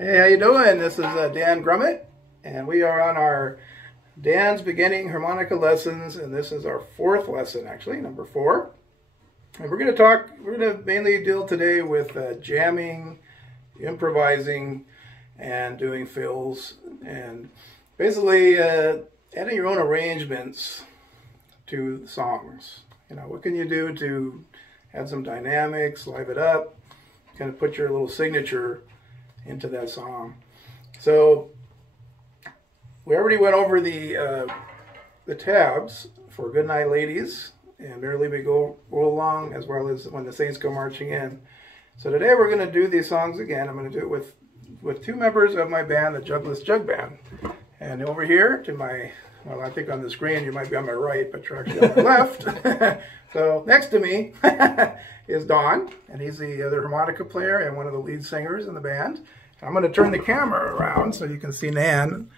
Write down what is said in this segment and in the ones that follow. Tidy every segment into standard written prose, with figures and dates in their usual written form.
Hey, how you doing? This is Dan Grummett, and we are on our Dan's Beginning Harmonica Lessons, and this is our fourth lesson, actually, number 4. And we're going to mainly deal today with jamming, improvising, and doing fills, and basically adding your own arrangements to songs. You know, what can you do to add some dynamics, live it up, kind of put your little signature into that song. So we already went over the tabs for Goodnight Ladies and Merrily We Go Along, as well as When the Saints Go Marching In. So today we're going to do these songs again. I'm going to do it with 2 members of my band, the Jugless Jug Band. And over here to my, well, I think on the screen you might be on my right, but you're actually on my left. So next to me is Don, and he's the other harmonica player and one of the lead singers in the band. I'm going to turn the camera around so you can see Nan.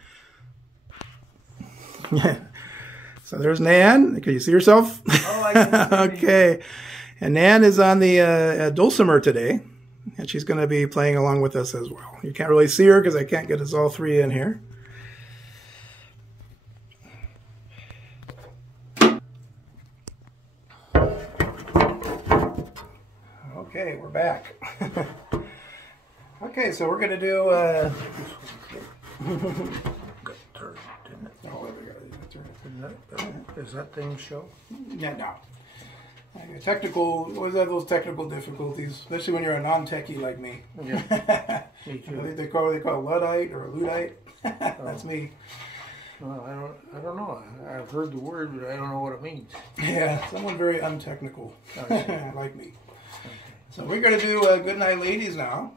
So there's Nan. Can you see yourself? Oh, I can see. Okay. And Nan is on the Dulcimer today, and she's going to be playing along with us as well. You can't really see her because I can't get us all 3 in here. Okay, we're back. Okay, so we're going to do... Does that thing show? Yeah, no. Technical, always have those technical difficulties, especially when you're a non-techie like me. Yeah, me too. I think they call it Luddite or a Luddite. That's me. Well, I don't know. I've heard the word, but I don't know what it means. Yeah, someone very untechnical, like me. Okay. So we're going to do Goodnight Ladies now.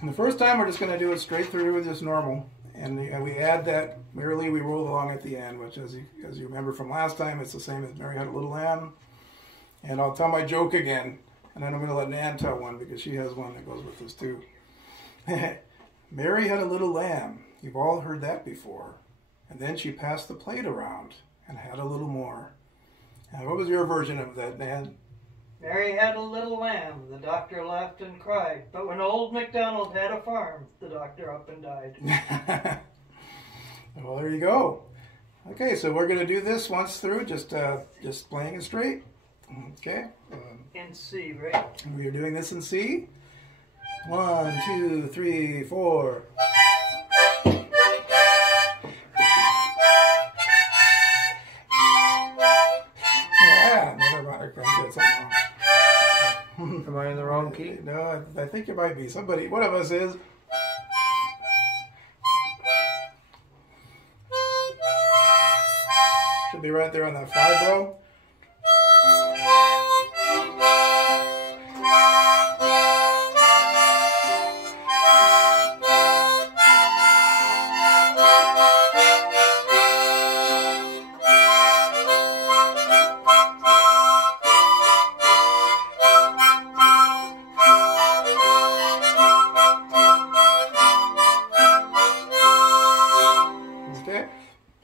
And the first time we're just going to do it straight through with just normal. And we add that Merrily We Roll Along at the end, which as you remember from last time, it's the same as Mary Had a Little Lamb. And I'll tell my joke again, and then I'm going to let Nan tell one because she has one that goes with this too. Mary had a little lamb. You've all heard that before. And then she passed the plate around and had a little more. And what was your version of that, Nan? Mary had a little lamb, the doctor laughed and cried, but when old MacDonald had a farm, the doctor up and died. Well, there you go. Okay, so we're going to do this once through, just playing it straight. Okay. In C, right? We're doing this in C. 1, 2, 3, 4. Yeah, never mind. I did something wrong. Am I in the wrong key? No, I think it might be. Somebody, one of us is. Should be right there on that 5 row.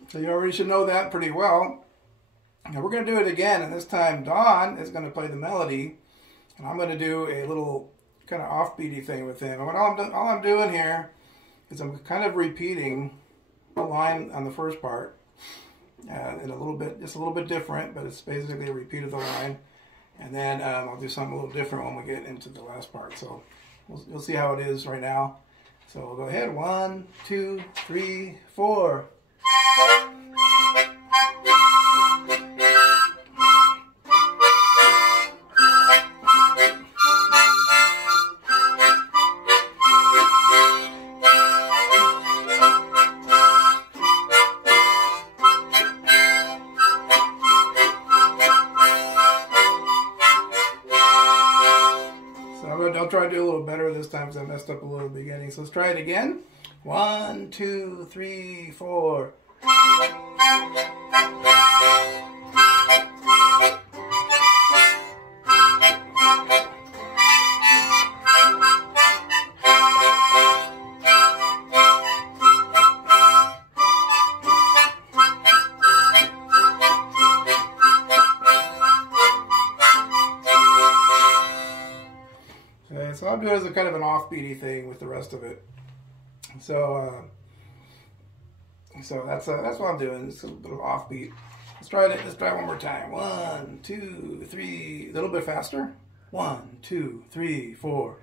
So you already should know that pretty well. Now we're going to do it again, and this time Don is going to play the melody, and I'm going to do a little kind of offbeaty thing with him. And all I'm doing here is I'm kind of repeating the line on the first part, in a little bit, just a little bit different, but it's basically a repeat of the line. And then I'll do something a little different when we get into the last part. So you'll see how it is right now. So we'll go ahead. 1, 2, 3, 4. I'll try to do a little better this time because I messed up a little at the beginning. So let's try it again. 1, 2, 3, 4. So I'll do it as a kind of an offbeaty thing with the rest of it. So that's what I'm doing. It's a little offbeat. Let's try it. Let's try it one more time. 1, 2, 3. A little bit faster. 1, 2, 3, 4.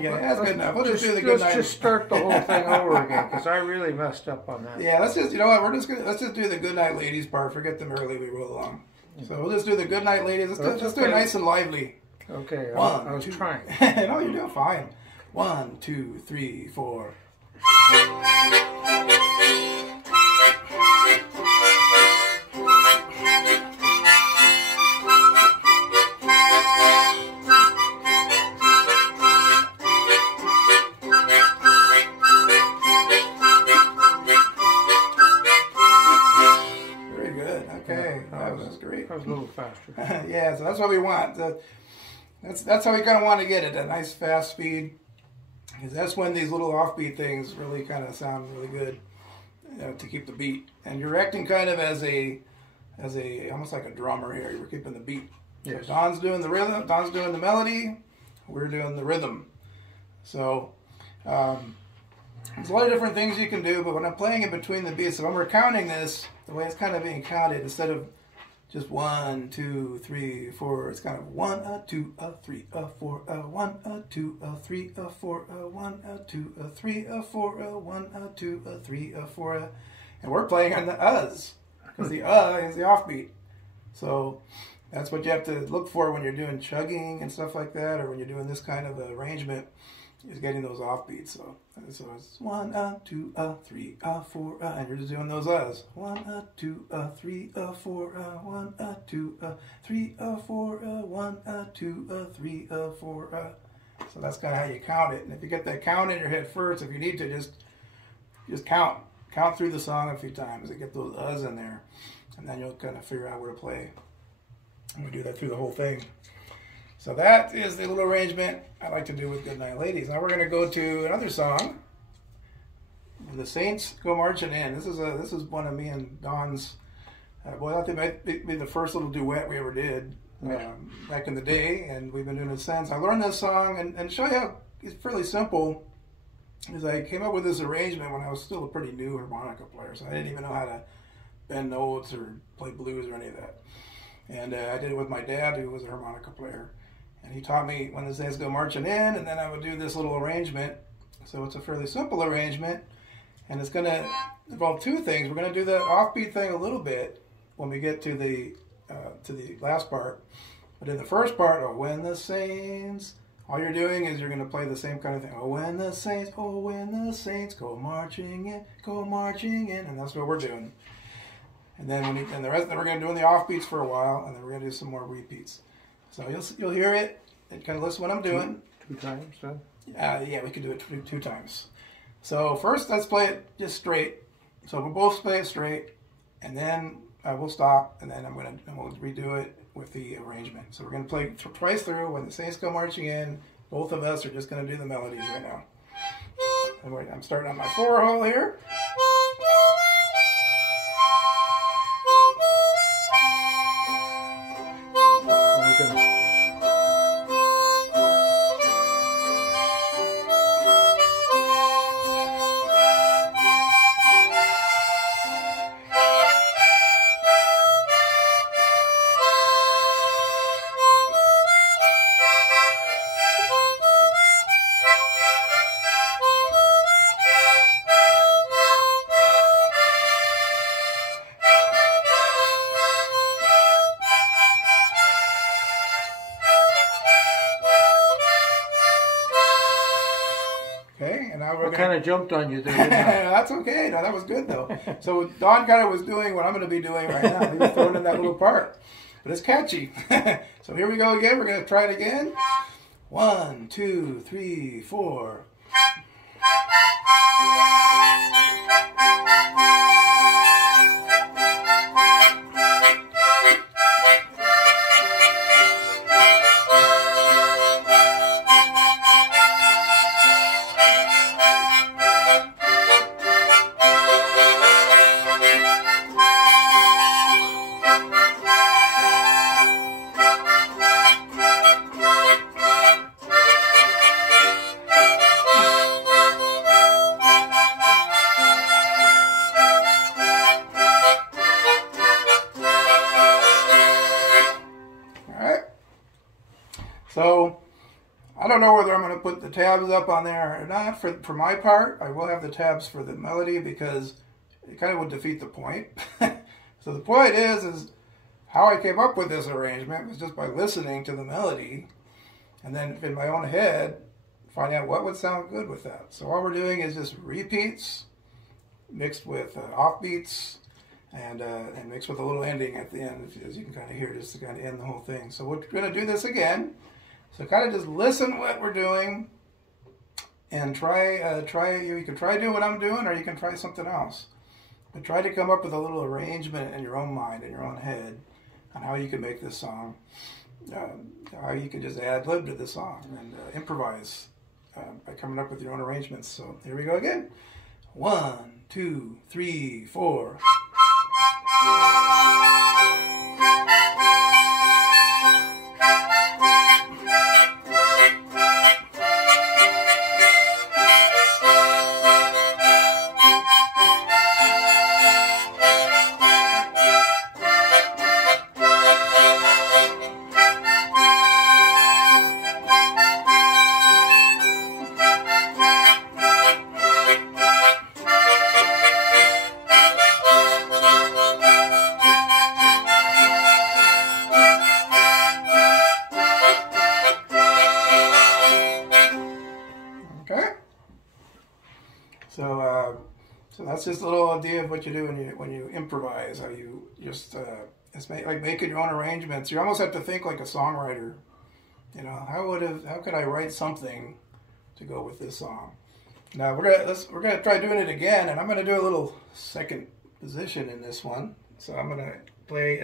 Yeah, that's good enough. We'll just do the good night. Let's just start the whole thing over again, because I really messed up on that. Yeah, let's just, you know what, let's just do the good night ladies part. Forget the Merrily, we roll along. So we'll just do the good night ladies. Let's do it nice and lively. Okay, One, I was two. trying. No, you're doing fine. 1, 2, 3, 4. Very good. Okay, that was great. That was a little faster. Yeah, so that's what we want. That's how we kind of want to get it, a nice fast speed. Because that's when these little offbeat things really kind of sound really good, to keep the beat. And you're acting kind of as a almost like a drummer here. You're keeping the beat. Yes. So Don's doing the rhythm. Don's doing the melody. We're doing the rhythm. So there's a lot of different things you can do. But when I'm playing in between the beats, so when we're counting this, the way it's kind of being counted, instead of just 1, 2, 3, 4. It's kind of 1, 2, 3, 4, 1, 2, 3, 4, 1, 2, 3, 4, 1, 2, 3, 4. And we're playing on the uhs, because the is the offbeat. So that's what you have to look for when you're doing chugging and stuff like that, or when you're doing this kind of arrangement, is getting those offbeats. So it's 1, 2, 3, 4, and you're just doing those uhs. 1, 2, 3, 4, 1, 2, 3, 4, 1, 2, 3, 4. So that's kind of how you count it. And if you get that count in your head first, if you need to, just count through the song a few times and get those uhs in there, and then you'll kind of figure out where to play. And we do that through the whole thing. So that is the little arrangement I like to do with Goodnight Ladies. Now we're going to go to another song. When the Saints Go Marching In. This is one of me and Don's. I think it might be the first little duet we ever did back in the day, and we've been doing it since. I learned this song and show you how it's fairly simple. Is I came up with this arrangement when I was still a pretty new harmonica player, so I didn't even know how to bend notes or play blues or any of that. And I did it with my dad, who was a harmonica player. And he taught me When the Saints Go Marching In, and then I would do this little arrangement. So it's a fairly simple arrangement, and it's going to involve two things. We're going to do that offbeat thing a little bit when we get to the last part. But in the first part, oh, when the Saints, all you're doing is you're going to play the same kind of thing. Oh, when the Saints go marching in, and that's what we're doing. And then the rest, then we're going to do the offbeats for a while, and then we're going to do some more repeats. So you'll hear it and kind of listen to what I'm doing. Two times, then? Yeah, we can do it two times. So first, let's play it just straight. So we'll both play it straight, and then we'll stop, and then we'll redo it with the arrangement. So we're going to play twice through. When the Saints Go Marching In, both of us are just going to do the melodies right now. And I'm starting on my 4-hole here. I kind of jumped on you there, didn't I? That's okay. No, that was good, though. So Don kind of was doing what I'm going to be doing right now. He was throwing in that little part. But it's catchy. So here we go again. We're going to try it again. 1, 2, 3, 4. I don't know whether I'm going to put the tabs up on there or not. For my part, I will have the tabs for the melody because it kind of would defeat the point. So the point is how I came up with this arrangement was just by listening to the melody and then in my own head finding out what would sound good with that. So all we're doing is just repeats mixed with offbeats and mixed with a little ending at the end, as you can kind of hear, just to kind of end the whole thing. So we're going to do this again. So kind of just listen what we're doing and try. You can try doing what I'm doing, or you can try something else. But try to come up with a little arrangement in your own mind, in your own head, on how you can make this song. How you can just ad lib to the song and improvise by coming up with your own arrangements. So here we go again. 1, 2, 3, 4. So that's just a little idea of what you do when you improvise. How you just it's like making your own arrangements. You almost have to think like a songwriter. You know, how could I write something to go with this song? Now we're gonna try doing it again, and I'm gonna do a little second position in this one. So I'm gonna play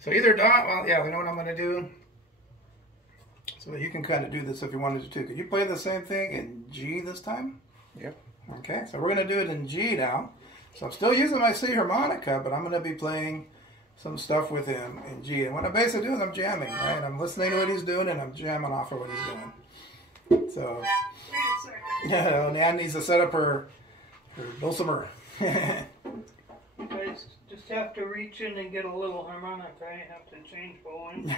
so either Don. Well, yeah, you know what I'm gonna do. So you can kind of do this if you wanted to too. Could you play the same thing in G this time? Yep. Okay, so we're going to do it in G now. So I'm still using my C harmonica, but I'm going to be playing some stuff with him in G. And what I'm basically doing is I'm jamming, right? I'm listening to what he's doing, and I'm jamming off of what he's doing. So, Nan needs to set up her Dulcimer. You guys just have to reach in and get a little harmonica. I have to change bowling.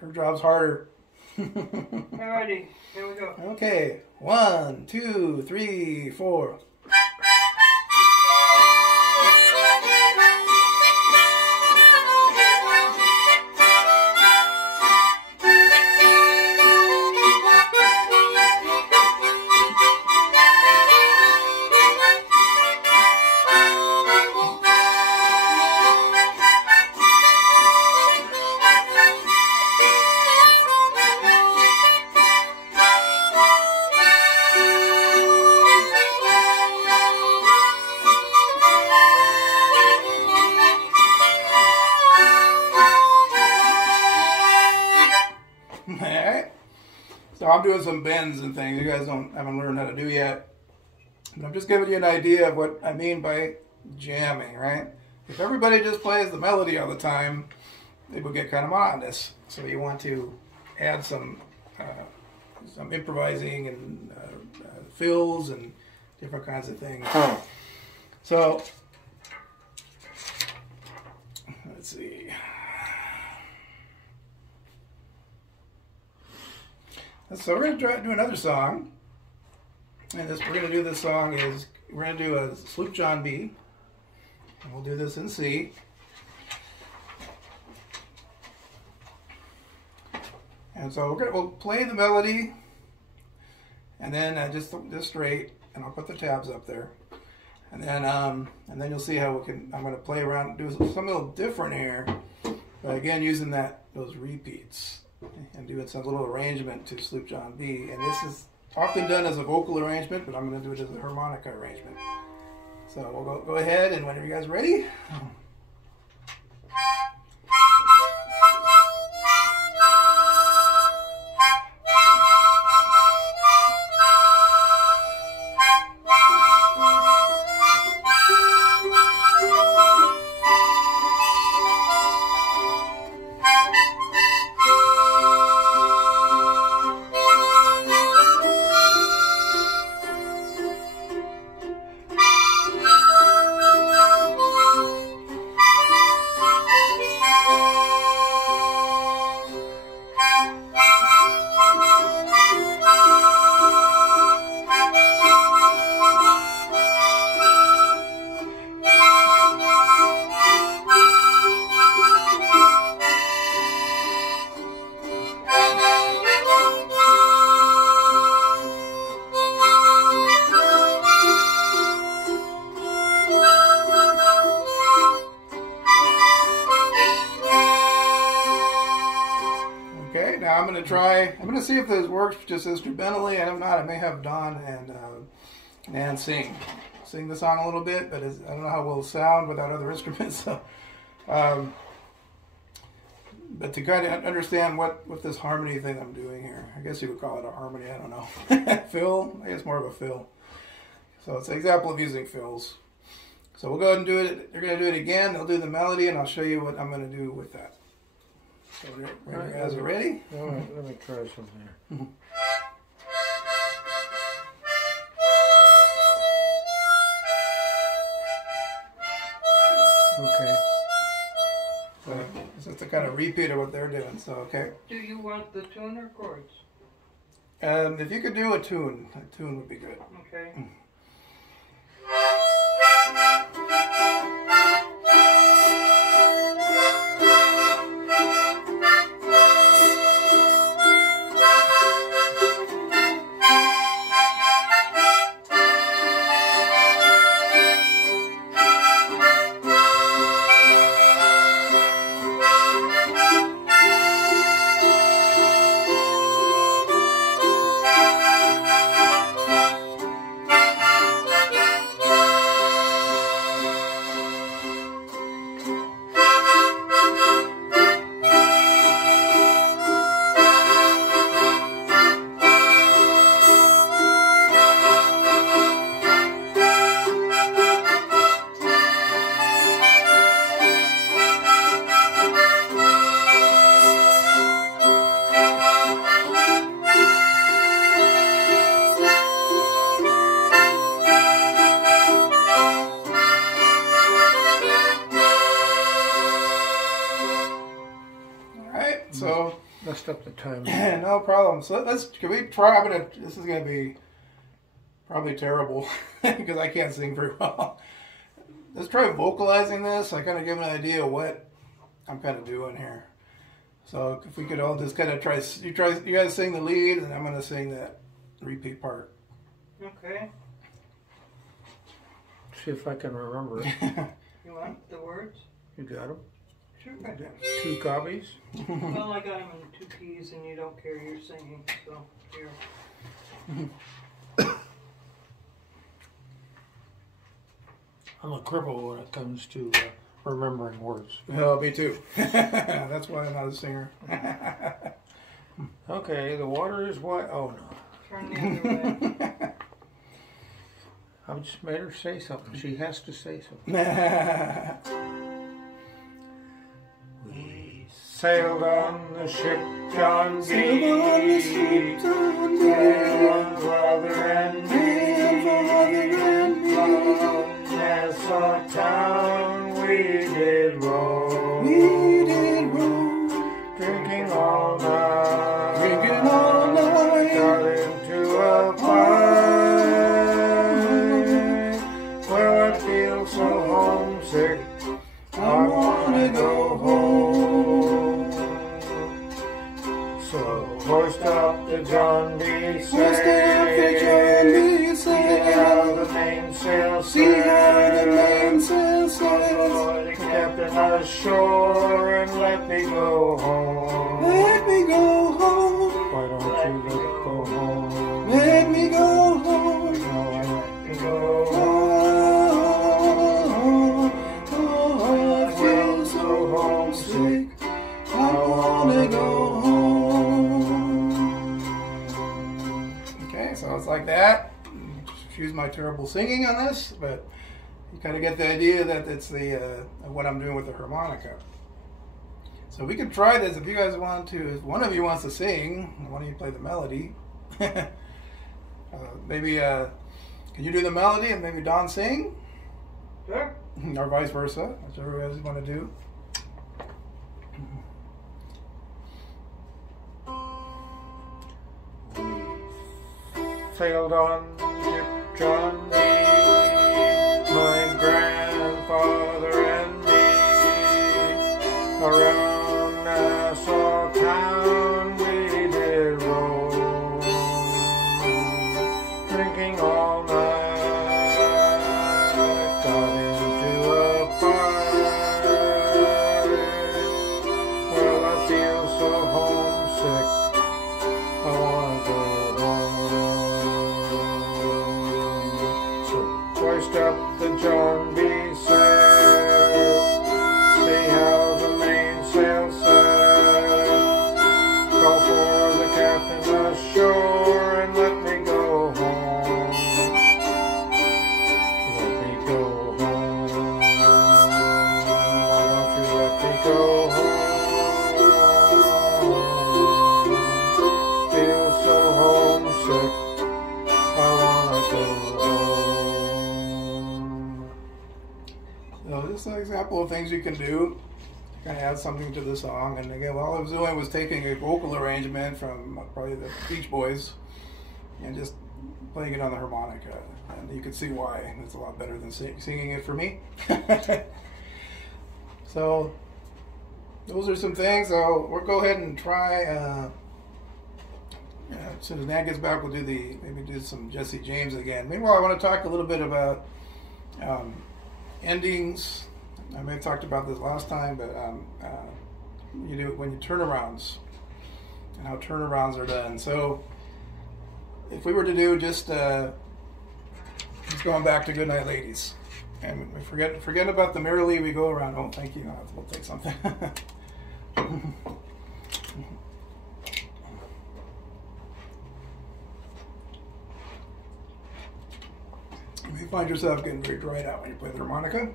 Her job's harder. Alrighty, here we go. Okay, 1, 2, 3, 4. So I'm doing some bends and things you guys haven't learned how to do yet. But I'm just giving you an idea of what I mean by jamming, right? If everybody just plays the melody all the time, it will get kind of monotonous. So you want to add some improvising and fills and different kinds of things. So let's see. So we're going to try to do another song, and we're going to do this song is, we're going to do a Sloop John B, and we'll do this in C. And so we'll play the melody, and then just straight, and I'll put the tabs up there, and then you'll see how I'm going to play around, do something a little different here, but again using those repeats. And doing some little arrangement to Sloop John B. And this is often done as a vocal arrangement, but I'm going to do it as a harmonica arrangement. So we'll go ahead, and whenever you guys are ready. Okay, now I'm going to see if this works just instrumentally, and if not, I may have Don and sing the song a little bit, but I don't know how it will sound without other instruments, so, but to kind of understand what this harmony thing I'm doing here, I guess you would call it a harmony, I don't know, fill, I guess more of a fill, so it's an example of using fills. So we'll go ahead and do it, they're going to do it again, they'll do the melody, and I'll show you what I'm going to do with that. So you guys are ready? All right, let me try something here. Okay. So it's just a kind of repeat of what they're doing, so okay. Do you want the tune or chords? If you could do a tune would be good. Okay. So messed up the time. No problem. So can we try? This is gonna be probably terrible because I can't sing very well. Let's try vocalizing this. I kind of give an idea of what I'm kind of doing here. So if we could all just kind of try. You guys sing the lead, and I'm gonna sing that repeat part. Okay. See if I can remember it. You want the words? You got them? Sure. 2 copies? Well, I got them in 2 keys, and you don't care you're singing, so here. I'm a cripple when it comes to remembering words. Oh, me too. That's why I'm not a singer. Okay, the water is white. Oh no. Turn the other way. I just made her say something. She has to say something. We sailed on the ship John B. Sailed brother and me. From Nassau town we did roll. Drinking all night. Got into a fight. Well, I feel so homesick. I wanna go home. So hoist up the John B. Sail. See how the mainsail sails. The captain ashore and let me go home. Let me go home. Why don't you go home? Let me go home. Let me go home. I feel so homesick. I wanna go home. Okay, so it's like that. Excuse my terrible singing on this, but you kind of get the idea that it's what I'm doing with the harmonica. So we could try this if you guys want to. If one of you wants to sing, one of you play the melody. Maybe can you do the melody and maybe Don sing? Sure. Or vice versa, whichever you guys want to do. failed on Ship John B. My grandfather and me around Nassau town we did roam, drinking all night, got into a fight. Well, I feel so homesick, I wanna go home. So hoist up the John B. sail, see how the mainsail sails, call for the captain ashore and let me go home. Let me go home. Why don't you let me go home? Feel so homesick, I wanna go home. So this is an example of things you can do. Kind of add something to the song. And again, all I was doing was taking a vocal arrangement from probably the Beach Boys and just playing it on the harmonica. And you can see why. It's a lot better than singing it for me. So those are some things. So we'll go ahead and try. As soon as Nan gets back, we'll maybe do some Jesse James again. Meanwhile, I want to talk a little bit about endings. I may have talked about this last time, but you do when you turnarounds and how turnarounds are done. So if we were to do just going back to Goodnight Ladies, and we forget about the Merrily, we go around. Oh, thank you. We'll take something. You may find yourself getting very dried out when you play the harmonica.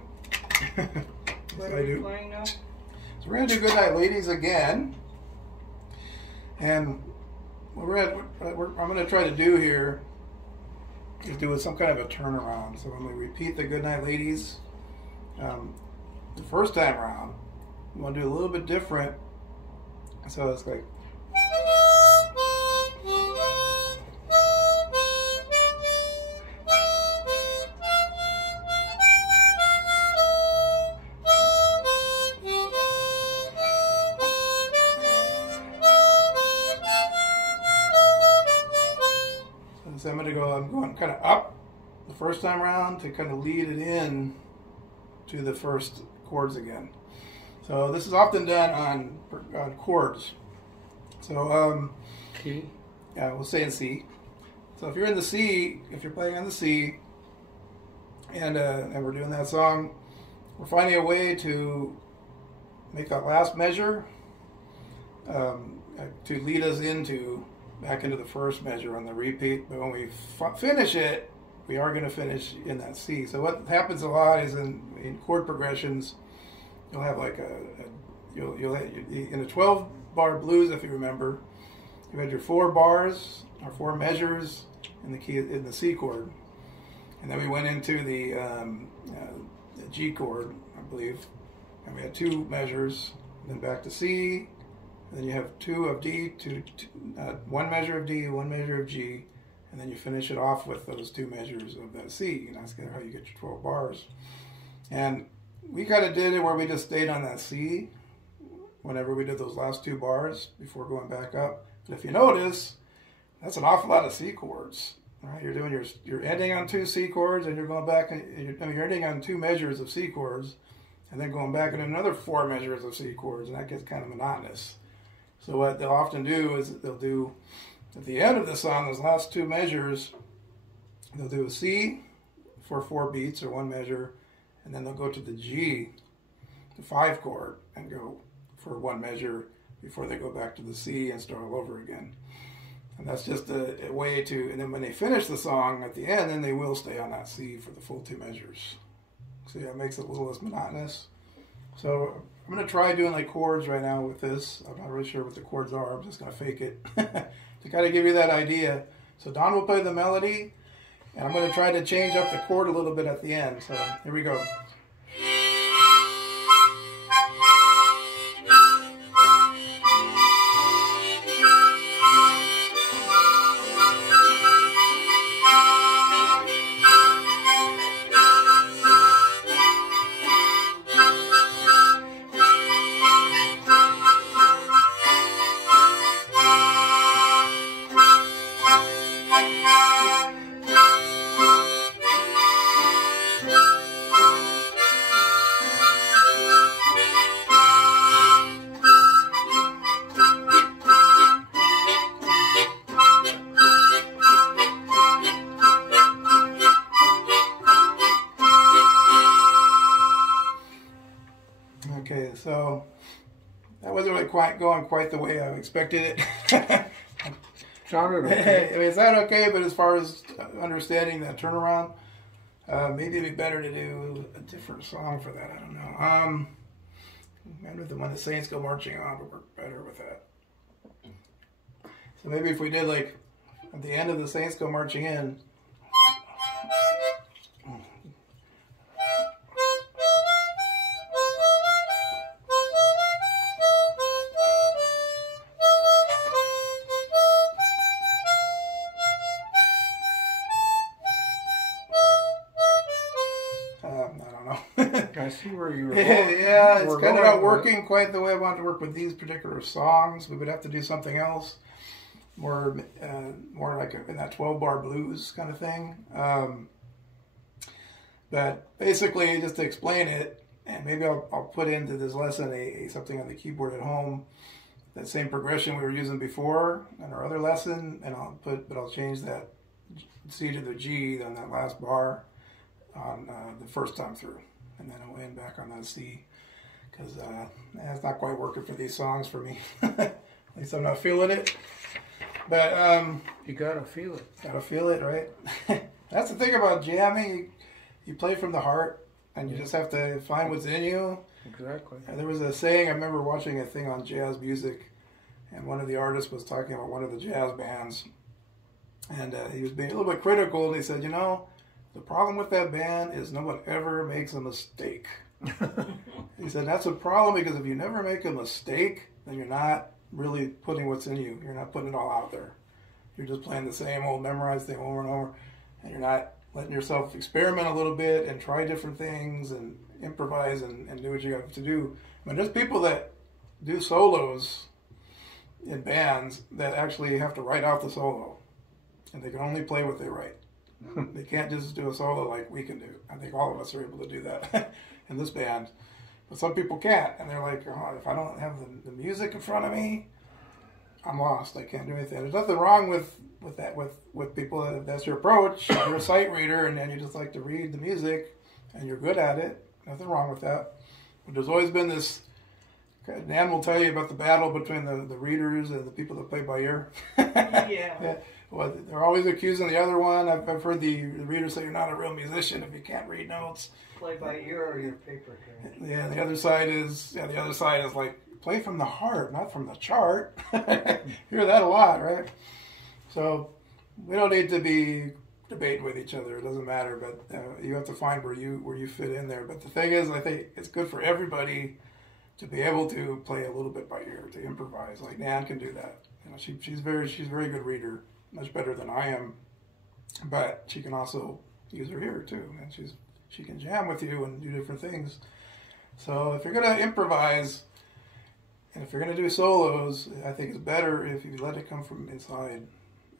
What are you playing now? So we're going to do Goodnight Ladies again. And what I'm going to try to do here is do some kind of a turnaround. So when we repeat the Goodnight Ladies the first time around, we want to do a little bit different. So it's like... So I'm going kind of up the first time around to kind of lead it in to the first chords again. So this is often done on chords. So Key. Yeah, we'll say in C. So if you're in the C, if you're playing on the C, and we're doing that song, we're finding a way to make that last measure to lead us back into the first measure on the repeat. But when we finish it, we are going to finish in that C. So what happens a lot is in chord progressions, you'll have like you'll in a 12-bar blues, if you remember, you had your 4 bars or 4 measures in the key in the C chord, and then we went into the G chord, I believe, and we had 2 measures, then back to C. Then you have 2 of D, 1 measure of D, 1 measure of G, and then you finish it off with those 2 measures of that C. And that's kind of how you get your 12 bars. And we kind of did it where we just stayed on that C whenever we did those last 2 bars before going back up. But if you notice, that's an awful lot of C chords. Right? You're doing you're ending on 2 C chords, and you're going back, and you're ending on 2 measures of C chords, and then going back into another 4 measures of C chords, and that gets kind of monotonous. So what they'll often do is they'll do, at the end of the song, those last 2 measures, they'll do a C for 4 beats or 1 measure, and then they'll go to the G, the 5 chord, and go for 1 measure before they go back to the C and start all over again. And that's just a way to, and then when they finish the song at the end, then they will stay on that C for the full 2 measures. So yeah, it makes it a little less monotonous. So I'm going to try doing like chords right now with this. I'm not really sure what the chords are. I'm just going to fake it to kind of give you that idea. So Don will play the melody, and I'm going to try to change up the chord a little bit at the end. So here we go. wasn't quite going quite the way I expected it. Sounded okay. I mean, is that okay? But as far as understanding that turnaround, maybe it'd be better to do a different song for that. I don't know. Maybe the one the Saints Go Marching On would work better with that. So maybe if we did like at the end of the Saints Go Marching In. I see where you were going. Yeah, it's kind of not working quite the way I wanted to work with these particular songs. We would have to do something else, more like in that 12-bar blues kind of thing. But basically, just to explain it, and maybe I'll put into this lesson something on the keyboard at home, that same progression we were using before in our other lesson, and I'll change that C to the G on that last bar on the first time through. And then I'll end back on that C, because it's not quite working for these songs for me. At least I'm not feeling it. But you gotta feel it. Gotta feel it, right? That's the thing about jamming. You play from the heart, and you just have to find what's in you. Exactly. And there was a saying, I remember watching a thing on jazz music, and one of the artists was talking about one of the jazz bands, and he was being a little bit critical, and he said, you know, the problem with that band is no one ever makes a mistake. He said, that's a problem, because if you never make a mistake, then you're not really putting what's in you. You're not putting it all out there. You're just playing the same old memorized thing over and over, and you're not letting yourself experiment a little bit and try different things and improvise and do what you have to do. I mean, there's people that do solos in bands that actually have to write out the solo, and they can only play what they write. They can't just do a solo like we can do. I think all of us are able to do that in this band. But some people can't, and they're like, oh, if I don't have the music in front of me, I'm lost. I can't do anything. There's nothing wrong with that, with people, if that's your approach. You're a sight reader, and then you just like to read the music, and you're good at it. Nothing wrong with that. But there's always been this, Dan will tell you about the battle between the readers and the people that play by ear. Yeah. Well, they're always accusing the other one. I've heard the readers say you're not a real musician if you can't read notes. Play by ear or your paper trail. Yeah, the other side is like, play from the heart, not from the chart. Hear that a lot, right? So we don't need to be debating with each other. It doesn't matter, but you have to find where you fit in there. But the thing is, I think it's good for everybody to be able to play a little bit by ear, to improvise. Like Nan can do that. You know, she's a very good reader, much better than I am. But she can also use her ear too, and she can jam with you and do different things. So if you're gonna improvise, and if you're gonna do solos, I think it's better if you let it come from inside,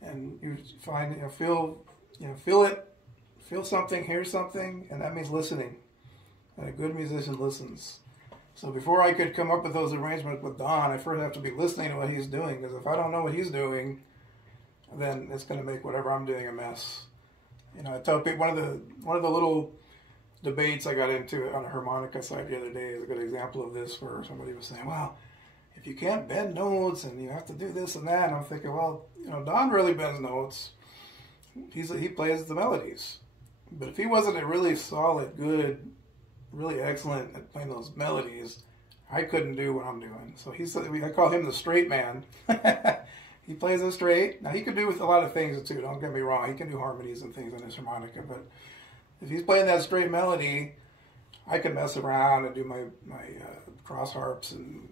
and you find, feel it, feel something, hear something, and that means listening. And a good musician listens. So before I could come up with those arrangements with Don, I first have to be listening to what he's doing, because if I don't know what he's doing, then it's going to make whatever I'm doing a mess. You know, I tell people, one of the little debates I got into on the harmonica side the other day is a good example of this, where somebody was saying, well, if you can't bend notes and you have to do this and that, and I'm thinking, well, Don really bends notes. He plays the melodies. But if he wasn't a really solid, good, really excellent at playing those melodies, I couldn't do what I'm doing. So I call him the straight man. He plays it straight. Now, he could do with a lot of things too, don't get me wrong. He can do harmonies and things on his harmonica, but if he's playing that straight melody, I can mess around and do my cross harps and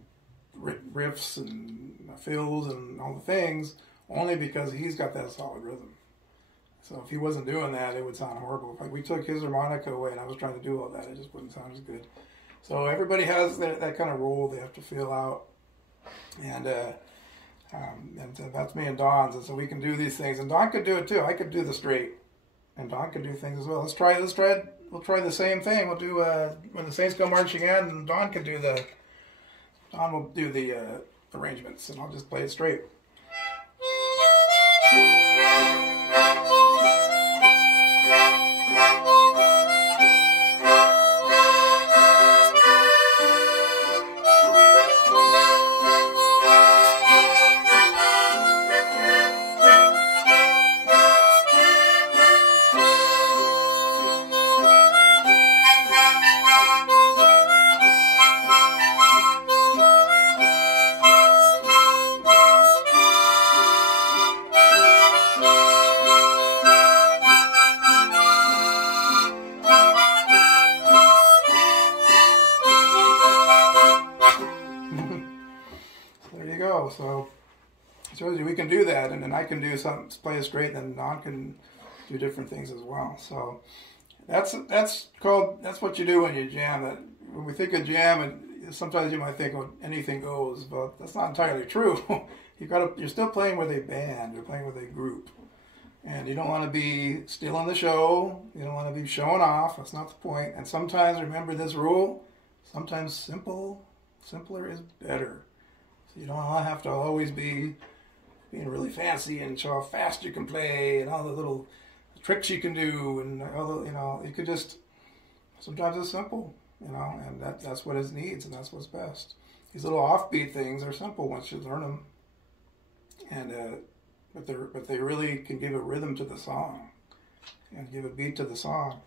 riffs and fills and all the things, only because he's got that solid rhythm. So if he wasn't doing that, it would sound horrible. If we took his harmonica away and I was trying to do all that, it just wouldn't sound as good. So everybody has that kind of role they have to fill out, and that's me and Don's. And so we can do these things, and Don could do it too. I could do the straight, and Don could do things as well. Let's try. We'll try the same thing. We'll do when the Saints Go Marching In, and Don will do the arrangements, and I'll just play it straight. So it shows you we can do that, and then I can do something, play it straight, and then Don can do different things as well. So that's what you do when you jam. That when we think of jam, and sometimes you might think, well, anything goes, but that's not entirely true. You're still playing with a band. You're playing with a group, and you don't want to be stealing the show. You don't want to be showing off. That's not the point. And sometimes remember this rule: sometimes simpler is better. So you don't have to always be being really fancy and show how fast you can play and all the little tricks you can do, and all the, you could just, sometimes it's simple, and that's what it needs, and that's what's best. These little offbeat things are simple once you learn them, and but they really can give a rhythm to the song and give a beat to the song.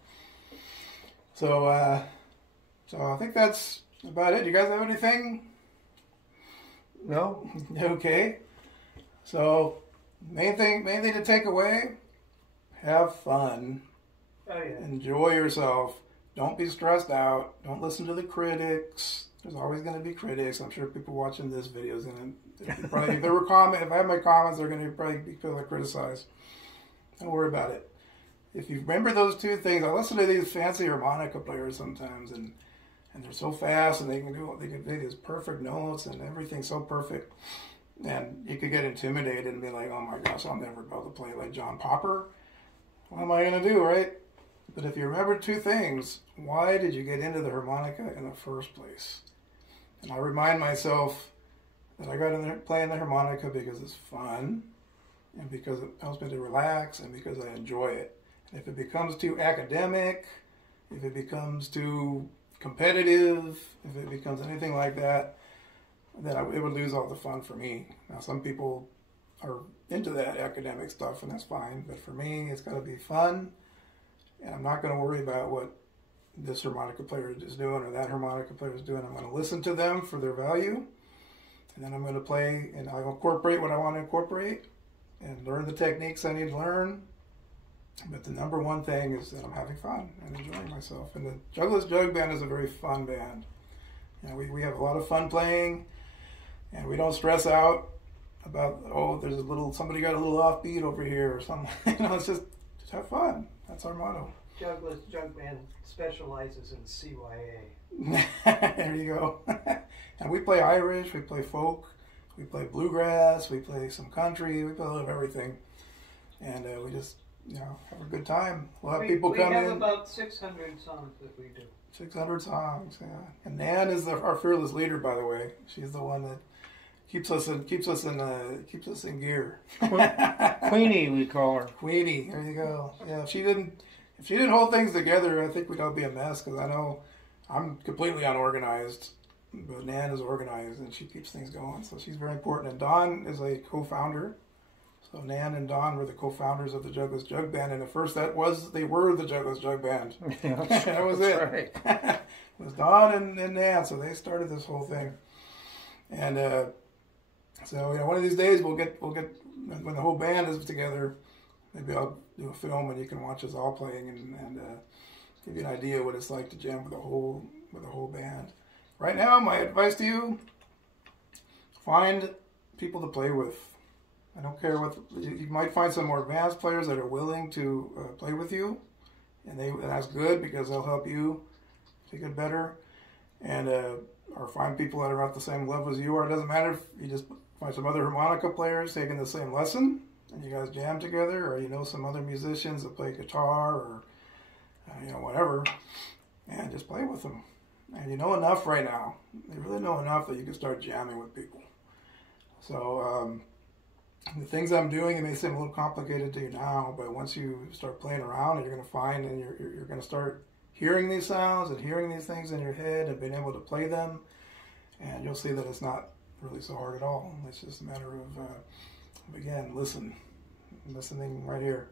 So I think that's about it. You guys have anything? No. Okay. So main thing to take away: have fun. Oh, yeah. Enjoy yourself. Don't be stressed out. Don't listen to the critics. There's always going to be critics. I'm sure people watching this video is going to probably, if I have my comments, they're going to probably feel like criticized. Don't worry about it. If you remember those two things, I listen to these fancy harmonica players sometimes, and they're so fast, and they can play these perfect notes and everything's so perfect. And you could get intimidated and be like, oh my gosh, I'll never be able to play like John Popper. What am I going to do, right? But if you remember two things, why did you get into the harmonica in the first place? And I remind myself that I got in there playing the harmonica because it's fun, and because it helps me to relax, and because I enjoy it. And if it becomes too academic, if it becomes too competitive, if it becomes anything like that, then it would lose all the fun for me. Now, some people are into that academic stuff, and that's fine. But for me, it's got to be fun, and I'm not going to worry about what this harmonica player is doing or that harmonica player is doing. I'm going to listen to them for their value, and then I'm going to play, and I'll incorporate what I want to incorporate and learn the techniques I need to learn. But the number one thing is that I'm having fun and enjoying myself. And the Jugless Jug Band is a very fun band. We have a lot of fun playing. And we don't stress out about, oh, there's somebody got a little offbeat over here or something. It's just have fun. That's our motto. Jugless Jug Band specializes in CYA. There you go. And we play Irish, we play folk, we play bluegrass, we play some country, we play a little of everything. And we just, have a good time. We'll have people come in. We have about 600 songs that we do. 600 songs, yeah. And Nan is our fearless leader, by the way. She's the one that keeps us in gear. Queenie, we call her. Queenie, there you go. Yeah, if she didn't hold things together, I think we'd all be a mess. Because I know I'm completely unorganized, but Nan is organized and she keeps things going. So she's very important. And Don is a co-founder. So Nan and Don were the co-founders of the Jugless Jug Band, and at first they were the Jugless Jug Band. Yeah, that was it. Right. It was Don and Nan, so they started this whole thing. And so one of these days we'll get when the whole band is together. Maybe I'll do a film and you can watch us all playing and give you an idea what it's like to jam with a whole band. Right now, my advice to you: find people to play with. I don't care what you might find some more advanced players that are willing to play with you, and that's good because they'll help you to get better. And or find people that are at the same level as you are. It doesn't matter if you just find some other harmonica players taking the same lesson and you guys jam together, or some other musicians that play guitar or whatever, and just play with them. And you know enough right now. You really know enough that you can start jamming with people. So. The things I'm doing, it may seem a little complicated to you now, but once you start playing around, you're going to find, and you're going to start hearing these sounds and hearing these things in your head and being able to play them, and you'll see that it's not really so hard at all. It's just a matter of again, listening right here,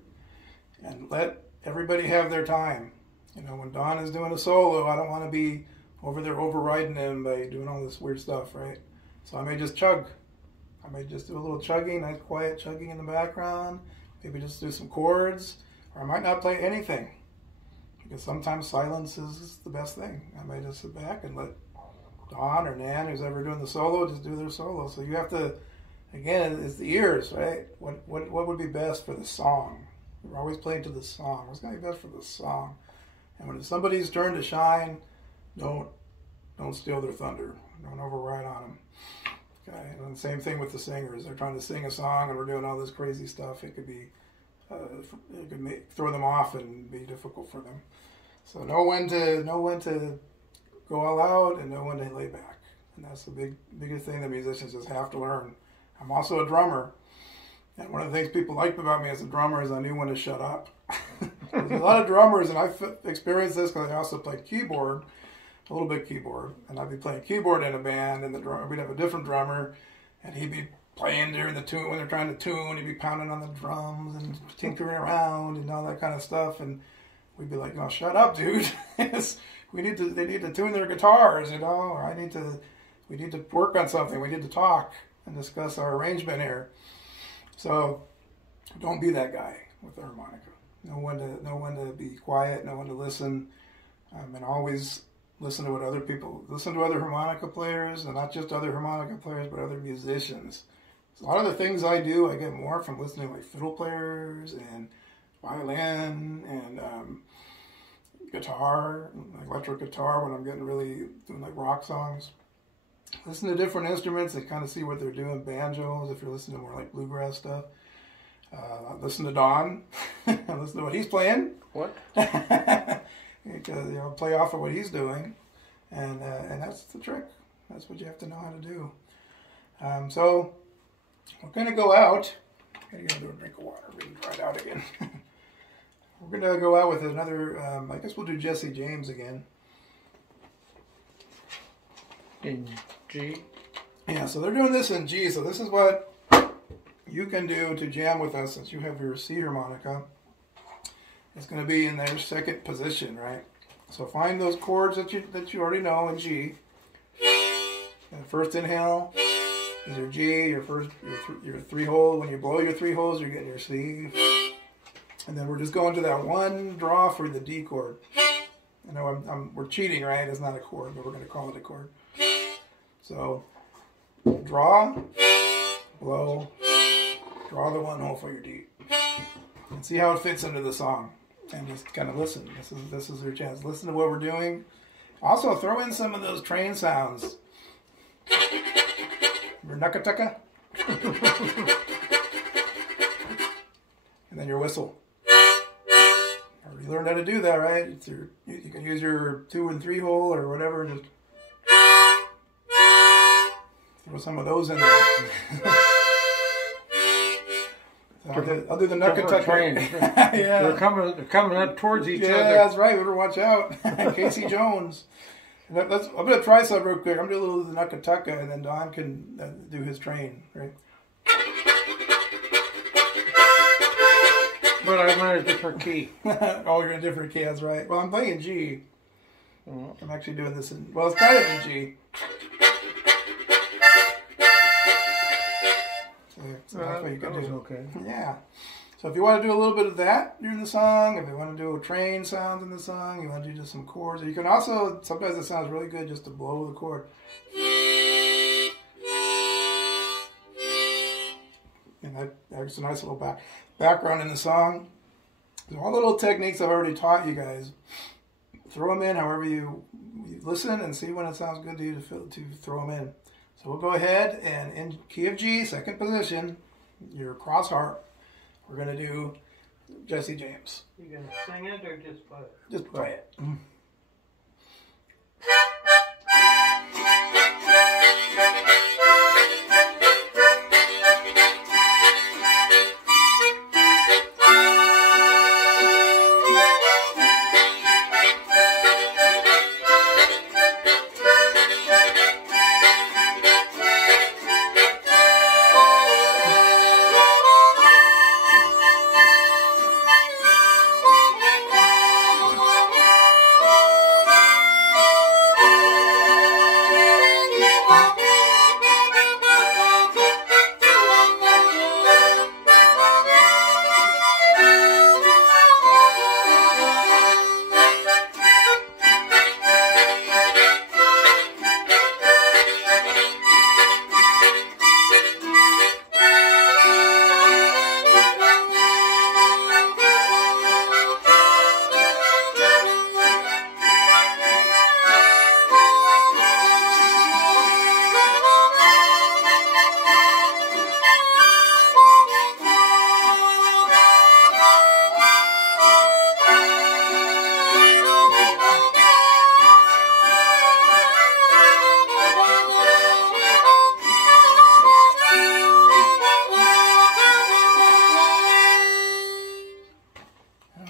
and let everybody have their time. When Don is doing a solo, I don't want to be over there overriding him by doing all this weird stuff, right? So I may just chug. I may just do a little chugging, nice quiet chugging in the background. Maybe just do some chords. Or I might not play anything. Because sometimes silence is the best thing. I may just sit back and let Don or Nan, who's ever doing the solo, just do their solo. So you have to again, it's the ears, right? What would be best for the song? We're always playing to the song. What's going to be best for the song? And when it's somebody's turn to shine, don't steal their thunder. Don't override on them. Okay, and the same thing with the singers. They're trying to sing a song, and we're doing all this crazy stuff. It could be, throw them off and be difficult for them. So know when to go all out and know when to lay back. And that's the biggest thing that musicians just have to learn. I'm also a drummer. And one of the things people liked about me as a drummer is I knew when to shut up. There's a lot of drummers, and I've experienced this because I also played keyboard, a little bit keyboard. And I'd be playing keyboard in a band, and we'd have a different drummer, and he'd be playing during the tune, when they're trying to tune, he'd be pounding on the drums and tinkering around and all that kind of stuff. And we'd be like, "No, shut up, dude. They need to tune their guitars, you know, or we need to work on something. We need to talk and discuss our arrangement here." So don't be that guy with the harmonica. Know when to be quiet, know when to listen, and always listen to other harmonica players, and not just other harmonica players, but other musicians. So a lot of the things I do, I get more from listening to like fiddle players and violin and guitar, electric guitar when I'm getting really doing like rock songs. Listen to different instruments and kind of see what they're doing. Banjos, if you're listening to more like bluegrass stuff. Listen to Don. Listen to what he's playing. What? Because play off of what he's doing, and that's the trick. That's what you have to know how to do. So we're gonna go out. I'm gonna do a drink of water. Really dried out again. We're gonna go out with another. I guess we'll do Jesse James again. In G? Yeah, so they're doing this in G, so this is what you can do to jam with us since you have your C harmonica. It's going to be in their second position, right? So find those chords that you already know in G. And first inhale is your G, your three hole. When you blow your three holes, you're getting your C. And then we're just going to that one draw for the D chord. I know we're cheating, right? It's not a chord, but we're going to call it a chord. So draw, blow, draw the one hole for your D, and see how it fits into the song. And just kind of listen. This is your chance. Listen to what we're doing. Also, throw in some of those train sounds. Your nuckatucka, and then your whistle. You learned how to do that, right? You can use your 2 and 3 hole or whatever. Just throw some of those in there. Other than nuckatuck, yeah, they're coming up towards each other. Yeah, that's right. We better watch out. Casey Jones. I'm gonna try some real quick. I'm gonna do a little of the nuckatucka, and then Don can do his train, right? But I'm in a different key. Oh, you're in a different key. That's right. Well, I'm playing G. I'm actually doing this in. Well, it's kind of in G. So that's what you can do. Okay. Yeah. So if you want to do a little bit of that during the song, if you want to do a train sound in the song, you want to do just some chords. You can also, sometimes it sounds really good just to blow the chord. And that's a nice little background in the song. So all the little techniques I've already taught you guys, throw them in however you listen and see when it sounds good to you to throw them in. So we'll go ahead and in key of G, second position, your cross harp, we're going to do Jesse James. You going to sing it or just play it? Just play it.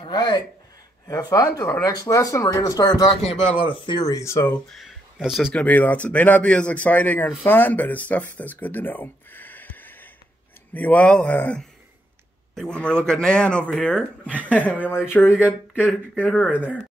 All right. Have fun. Till our next lesson, we're going to start talking about a lot of theory. So that's just going to be lots. It may not be as exciting or fun, but it's stuff that's good to know. Meanwhile, take one more look at Nan over here. We'll make sure you get her in there.